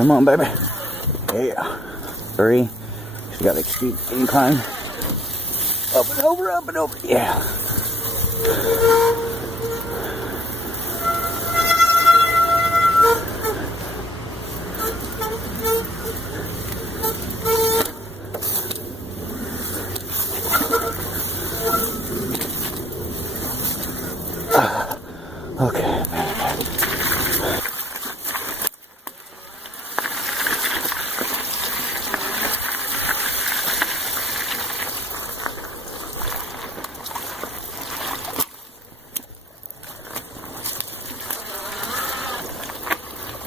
Come on, baby. Yeah. 3. She's got a steep incline. Up and over, up and over. Yeah. Okay.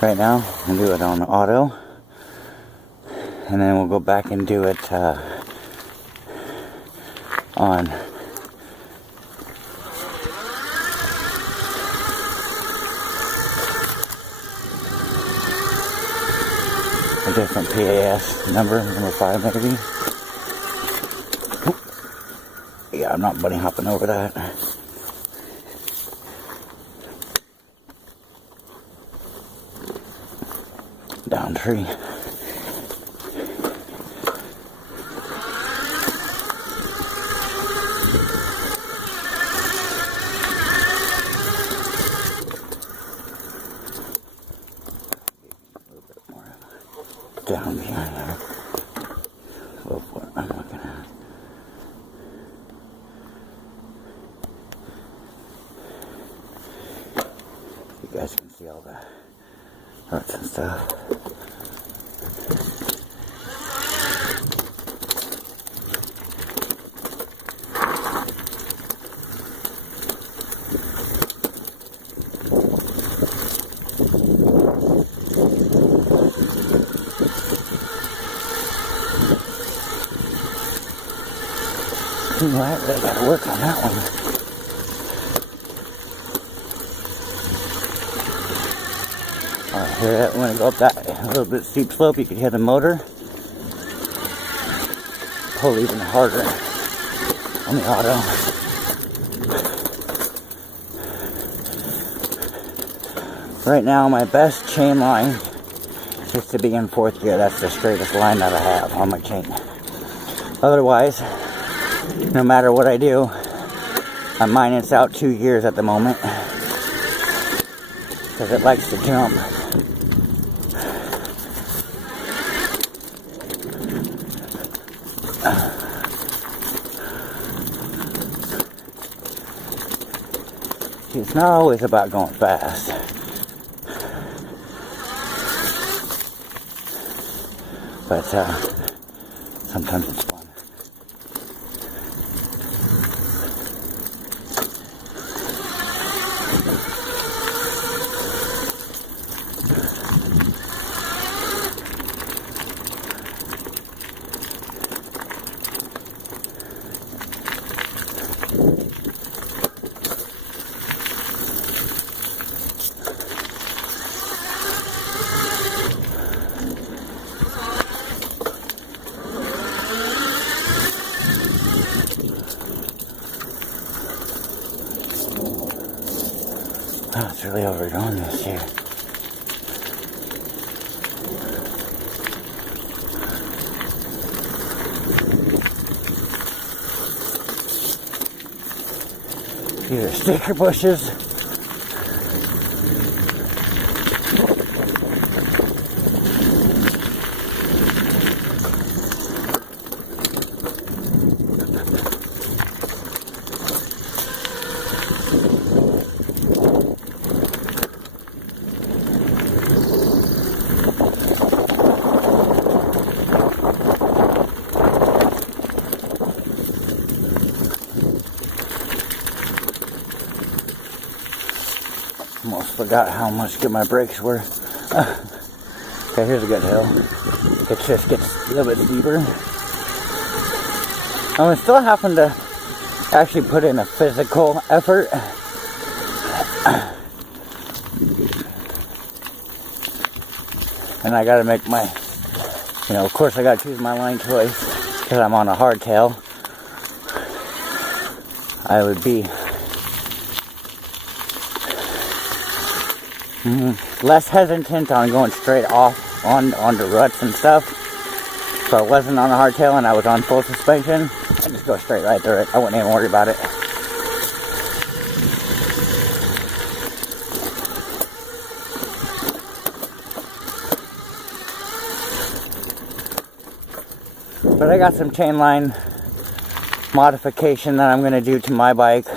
Right now, I'll do it on auto, and then we'll go back and do it on a different PAS number 5 maybe. Oop. Yeah, I'm not bunny hopping over that. Down tree. Down behind there. Look what I'm looking at. You guys can see all the roots and stuff. Right, they gotta work on that one. Alright, here, when I go up that little bit steep slope, you can hear the motor pull even harder on the auto. Right now, my best chain line is to be in 4th gear. That's the straightest line that I have on my chain. Otherwise, no matter what I do, I'm mining it's out 2 gears at the moment because it likes to jump. See, it's not always about going fast. But sometimes it's fun. Oh, it's really overgrown this year. These are sticker bushes. Almost forgot how much good my brakes were. Okay, here's a good hill. It just gets a little bit steeper. I'm still having to actually put in a physical effort. And I gotta make my, of course I gotta choose my line choice because I'm on a hardtail. I would be less hesitant on going straight off onto ruts and stuff. So I wasn't on a hardtail and I was on full suspension. I just go straight right through it. I wouldn't even worry about it. But I got some chain line modification that I'm going to do to my bike.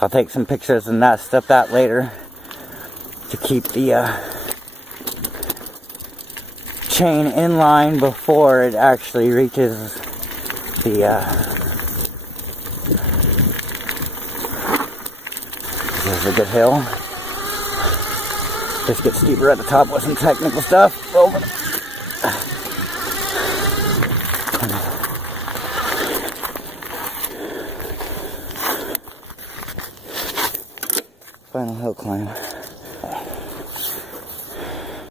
I'll take some pictures and that later to keep the chain in line before it actually reaches the this is a good hill. Just get steeper at the top with some technical stuff. Over.